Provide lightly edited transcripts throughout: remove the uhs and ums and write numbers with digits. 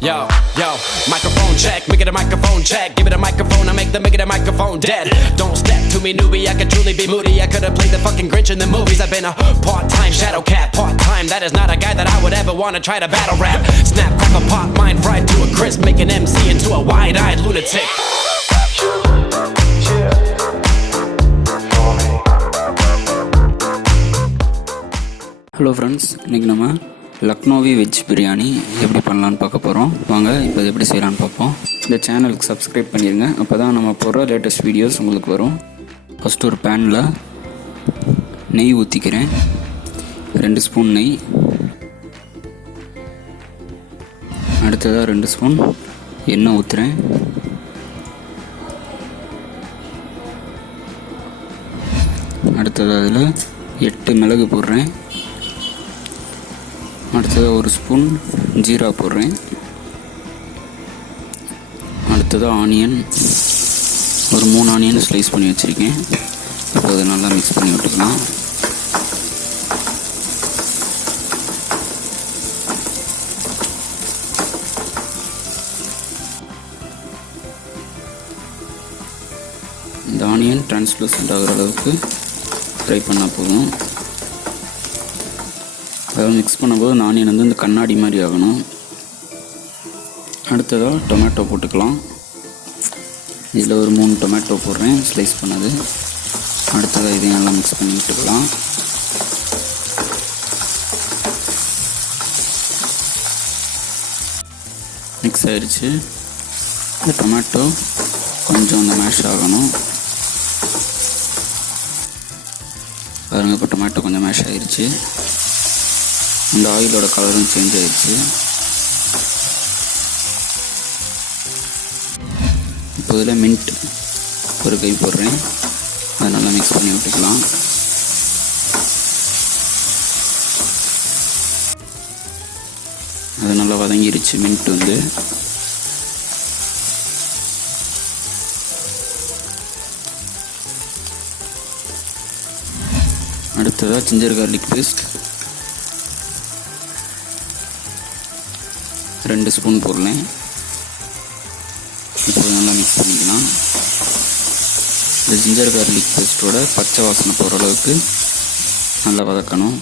Yo, yo, microphone check, make it a microphone check. Give it a microphone, I make it a microphone dead. Don't step to me, newbie, I could truly be moody. I could've played the fucking Grinch in the movies. I've been a part-time shadow cat, part-time. That is not a guy that I would ever wanna try to battle rap. Snap, crackle, pop, mind fried to a crisp. Make an MC into a wide-eyed lunatic. Hello friends, இன்றைக்கி நம்ம Lucknowi veg biryani எப்படி பண்ணலான்னு பார்க்க போகிறோம். வாங்க இப்போ எப்படி செய்யலான்னு பார்ப்போம். இந்த சேனலுக்கு சப்ஸ்கிரைப் பண்ணிடுங்க, அப்போ தான் நம்ம போடுற லேட்டஸ்ட் வீடியோஸ் உங்களுக்கு வரும். ஃபஸ்ட்டு ஒரு பேனில் நெய் ஊற்றிக்கிறேன், 2 ஸ்பூன் நெய். அடுத்ததாக 2 ஸ்பூன் எண்ணெய் ஊற்றுறேன். அடுத்ததாக அதில் 8 மிளகு போடுறேன். அடுத்ததாக 1 ஸ்பூன் ஜீரா போடுறேன். அடுத்ததாக ஆனியன், ஒரு 3 ஆனியன் ஸ்லைஸ் பண்ணி வச்சுருக்கேன். இப்போ அதை நல்லா மிக்ஸ் பண்ணி விட்டுக்கலாம். இந்த ஆனியன் டிரான்ஸ்லூசன்ட் ஆகிற அளவுக்கு ஃப்ரை பண்ணால் போதும். அதாவது மிக்ஸ் பண்ணும்போது இந்த ஆனியன் வந்து இந்த கண்ணாடி மாதிரி ஆகணும். அடுத்ததாக டொமேட்டோ போட்டுக்கலாம். இதில் ஒரு 3 டொமேட்டோ போடுறேன், ஸ்லைஸ் பண்ணது. அடுத்ததாக இதையும் நல்லா மிக்ஸ் பண்ணி விட்டுக்கலாம். மிக்ஸ் ஆகிடுச்சு. இந்த டொமேட்டோ கொஞ்சம் அந்த மேஷ் ஆகணும். பாருங்கள், இப்போ டொமேட்டோ கொஞ்சம் மேஷ் ஆகிடுச்சு. இந்த ஆயிலோட கலரும் சேஞ்ச் ஆகிடுச்சு. இப்போ இதில் மின்ட் ஒரு கை போடுறேன், அதை நல்லா மிக்ஸ் பண்ணி விட்டுக்கலாம். அது நல்லா வதங்கிருச்சு மின்ட் வந்து. அடுத்ததாக ஜிஞ்சர் கார்லிக் பேஸ்ட் 2 ஸ்பூன் போடுறேன். இப்போ நல்லா மிக்ஸ் பண்ணிக்கலாம். இந்த ஜிஞ்சர் கார்லிக் பேஸ்ட்டோட பச்சை வாசனை போகிற அளவுக்கு நல்லா வதக்கணும்.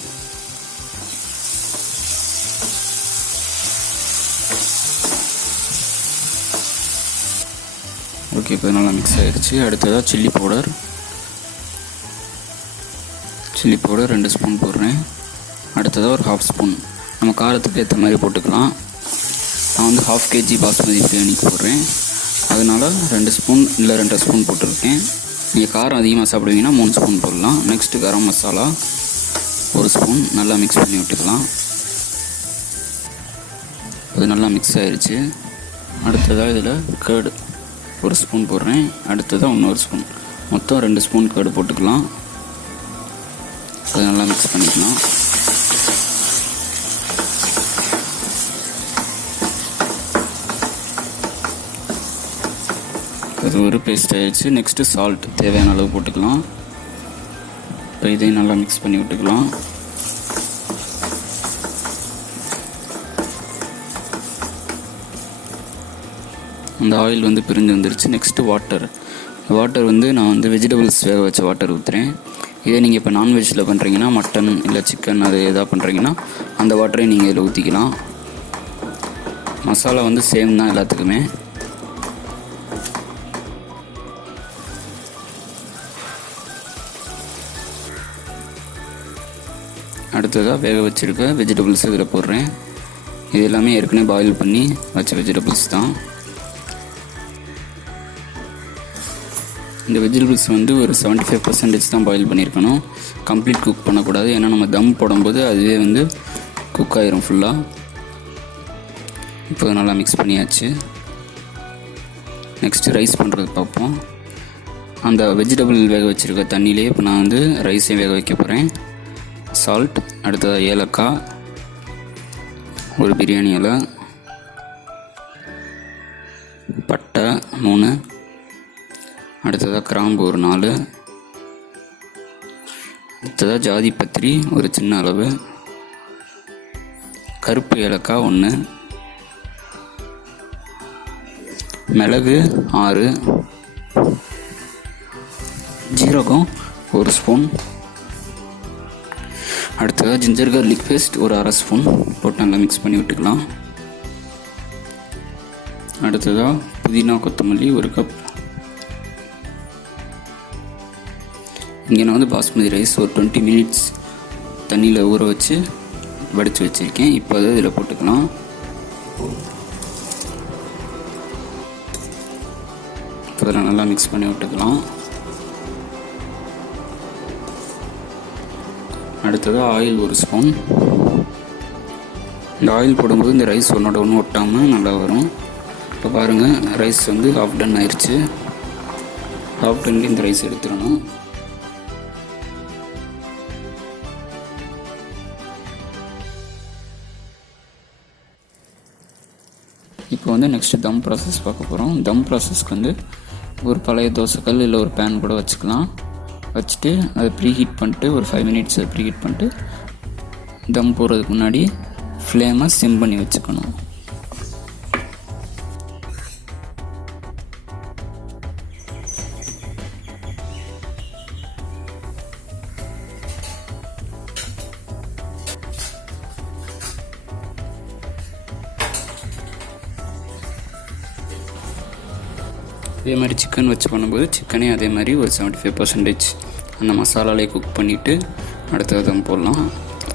ஓகே, இப்போ நல்லா மிக்ஸ் ஆகிடுச்சு. அடுத்ததாக சில்லி பவுடர் 2 ஸ்பூன் போடுறேன். அடுத்ததாக ஒரு 1/2 ஸ்பூன், நம்ம காரத்துக்கு ஏற்ற மாதிரி போட்டுக்கலாம். நான் வந்து 1/2 kg பாஸ்மதி பிரியாணிக்கு போடுறேன், அதனால் 2 ஸ்பூன் இல்லை 2.5 ஸ்பூன் போட்டிருக்கேன். நீங்கள் காரம் அதிகமாக சாப்பிடுவீங்கன்னா 3 ஸ்பூன் போடலாம். நெக்ஸ்ட்டு கரம் மசாலா 1 ஸ்பூன் நல்லா மிக்ஸ் பண்ணி விட்டுக்கலாம். அது நல்லா மிக்ஸ் ஆகிடுச்சு. அடுத்ததாக இதில் கேர்டு 1 ஸ்பூன் போடுறேன். அடுத்ததாக இன்னொரு ஸ்பூன், மொத்தம் 2 ஸ்பூன் கேர்டு போட்டுக்கலாம். அது நல்லா மிக்ஸ் பண்ணிக்கலாம். அது ஒரு பேஸ்ட் ஆகிடுச்சு. நெக்ஸ்ட்டு சால்ட் தேவையான அளவு போட்டுக்கலாம். இப்போ இதையும் நல்லா மிக்ஸ் பண்ணி விட்டுக்கலாம். அந்த ஆயில் வந்து பிரிஞ்சு வந்துருச்சு. நெக்ஸ்ட்டு வாட்டர் வந்து நான் வந்து வெஜிடபிள்ஸ் வேக வச்ச வாட்டர் ஊற்றுறேன். இதே நீங்கள் இப்போ நான்வெஜ்ஜில் பண்ணுறீங்கன்னா, மட்டன் இல்லை சிக்கன் அது எதாவது பண்ணுறீங்கன்னா அந்த வாட்டரையும் நீங்கள் இதில் ஊற்றிக்கலாம். மசாலா வந்து சேம் தான் எல்லாத்துக்குமே. அடுத்ததாக வேக வச்சுருக்க வெஜிடபிள்ஸ் இதில் போடுறேன். இது எல்லாமே ஏற்கனவே பாயில் பண்ணி வச்ச வெஜிடபிள்ஸ் தான். இந்த வெஜிடபிள்ஸ் வந்து ஒரு 75% தான் பாயில் பண்ணியிருக்கணும், கம்ப்ளீட் குக் பண்ணக்கூடாது. ஏன்னா நம்ம தம் போடும்போது அதுவே வந்து குக் ஆகிரும் ஃபுல்லாக. இப்போ நல்லா மிக்ஸ் பண்ணியாச்சு. நெக்ஸ்ட்டு ரைஸ் பண்ணுறது பார்ப்போம். அந்த வெஜிடபிள் வேக வச்சுருக்க தண்ணியிலே இப்போ நான் வந்து ரைஸையும் வேக வைக்க போகிறேன். சால்ட், அடுத்ததாக ஏலக்காய், ஒரு பிரியாணி இலை, பட்டை 3, அடுத்ததாக கிராம்பு ஒரு 4, அடுத்ததாக ஜாதி பத்திரி ஒரு சின்ன அளவு, கருப்பு ஏலக்காய் 1, மிளகு 6, ஜீரகம் 1 ஸ்பூன், அடுத்ததாக ஜிஞ்சர் கார்லிக் பேஸ்ட் ஒரு 1/2 ஸ்பூன் போட்டு நல்லா மிக்ஸ் பண்ணி விட்டுக்கலாம். அடுத்ததாக புதினா கொத்தமல்லி 1 கப். இங்கே நான் வந்து பாஸ்மதி ரைஸ் ஒரு 20 மினிட்ஸ் தண்ணியில் ஊற வச்சு வடித்து வச்சுருக்கேன். இப்போ அதை இதில் போட்டுக்கலாம். அதில் நல்லா மிக்ஸ் பண்ணி விட்டுக்கலாம். அடுத்ததாக ஆயில் 1 ஸ்பூன். இந்த ஆயில் போடும்போது இந்த ரைஸ் ஒன்றோட ஒன்று ஒட்டாமல் நல்லா வரும். இப்போ பாருங்கள், ரைஸ் வந்து ஹாஃப் டன் ஆயிடுச்சு. ஹாஃப் டன்லேயும் இந்த ரைஸ் எடுத்துடணும். இப்போ வந்து நெக்ஸ்ட்டு தம் ப்ராசஸ் பார்க்க போகிறோம். தம் ப்ராசஸ்க்கு வந்து ஒரு பழைய தோசைக்கல் இல்லை ஒரு பேன் கூட வச்சுக்கலாம். வச்சுட்டு அதை ப்ரீஹீட் பண்ணிட்டு ஒரு 5 மினிட்ஸ் அதை ப்ரீஹீட் பண்ணிட்டு தம் போடுறதுக்கு முன்னாடி ஃப்ளேமை சிம் பண்ணி வச்சுக்கணும். அதே மாதிரி சிக்கன் வச்சு பண்ணும்போது சிக்கனே அதே மாதிரி ஒரு 75% அந்த மசாலாலே குக் பண்ணிவிட்டு அடுத்தது தம் போடலாம்.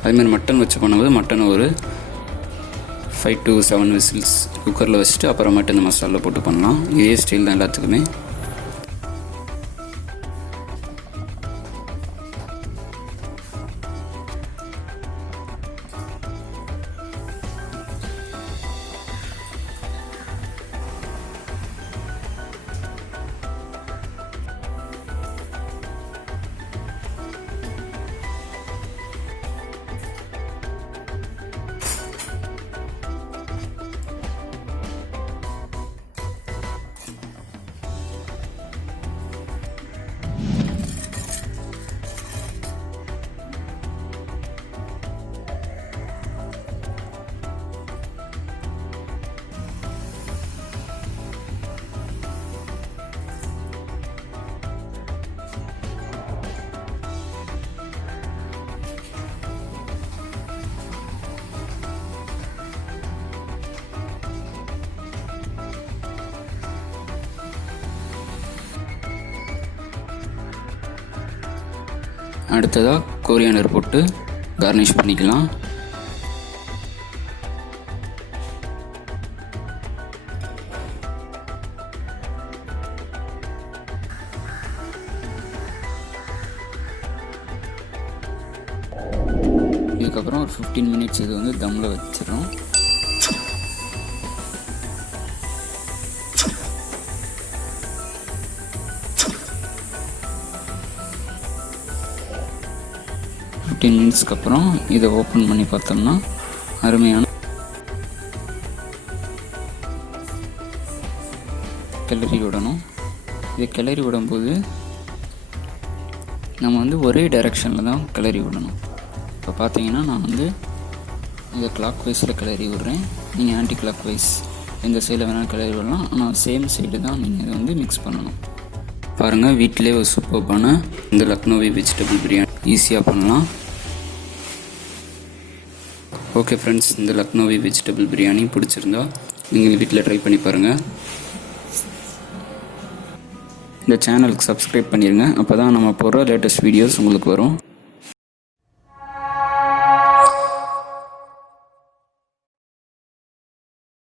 அதேமாதிரி மட்டன் வச்சு பண்ணும்போது மட்டன் ஒரு 5 to 7 விசில்ஸ் குக்கரில் வச்சுட்டு அப்புறமேட்டு இந்த மசாலா போட்டு பண்ணலாம். இதே ஸ்டைல் தான் எல்லாத்துக்குமே. அடுத்ததாக கோரியாண்டர் போட்டு கார்னிஷ் பண்ணிக்கலாம். இதுக்கப்புறம் ஒரு 15 மினிட்ஸ் இது வந்து தம்மில் வச்சிடறோம். மினிட்ஸ்க்கு அப்புறம் இதை ஓப்பன் பண்ணி பார்த்தோம்னா அருமையான கிளறி விடணும். இதை கிளறி விடும்போது நம்ம வந்து ஒரே டைரெக்ஷனில் தான் கிளறி விடணும். இப்போ பார்த்தீங்கன்னா நான் வந்து இதை கிளாக் வைஸில் கிளறி விடுறேன். நீங்கள் ஆன்டி கிளாக் வைஸ் எந்த சைடில் வேணாலும் கிளறி விடலாம். ஆனால் சேம் சைடு தான் நீங்கள் இதை வந்து மிக்ஸ் பண்ணணும். பாருங்கள், வீட்டிலே ஒரு சூப்பர்பான இந்த லக்னோவி வெஜிடபிள் பிரியாணி ஈஸியாக பண்ணலாம். ஓகே ஃப்ரெண்ட்ஸ், இந்த லக்னோவி வெஜிடபிள் பிரியாணி பிடிச்சிருந்தா நீங்கள் வீட்டில் ட்ரை பண்ணி பாருங்கள். இந்த சேனலுக்கு சப்ஸ்கிரைப் பண்ணிடுங்க. அப்போ தான் நம்ம போடுற லேட்டஸ்ட் வீடியோஸ் உங்களுக்கு வரும்.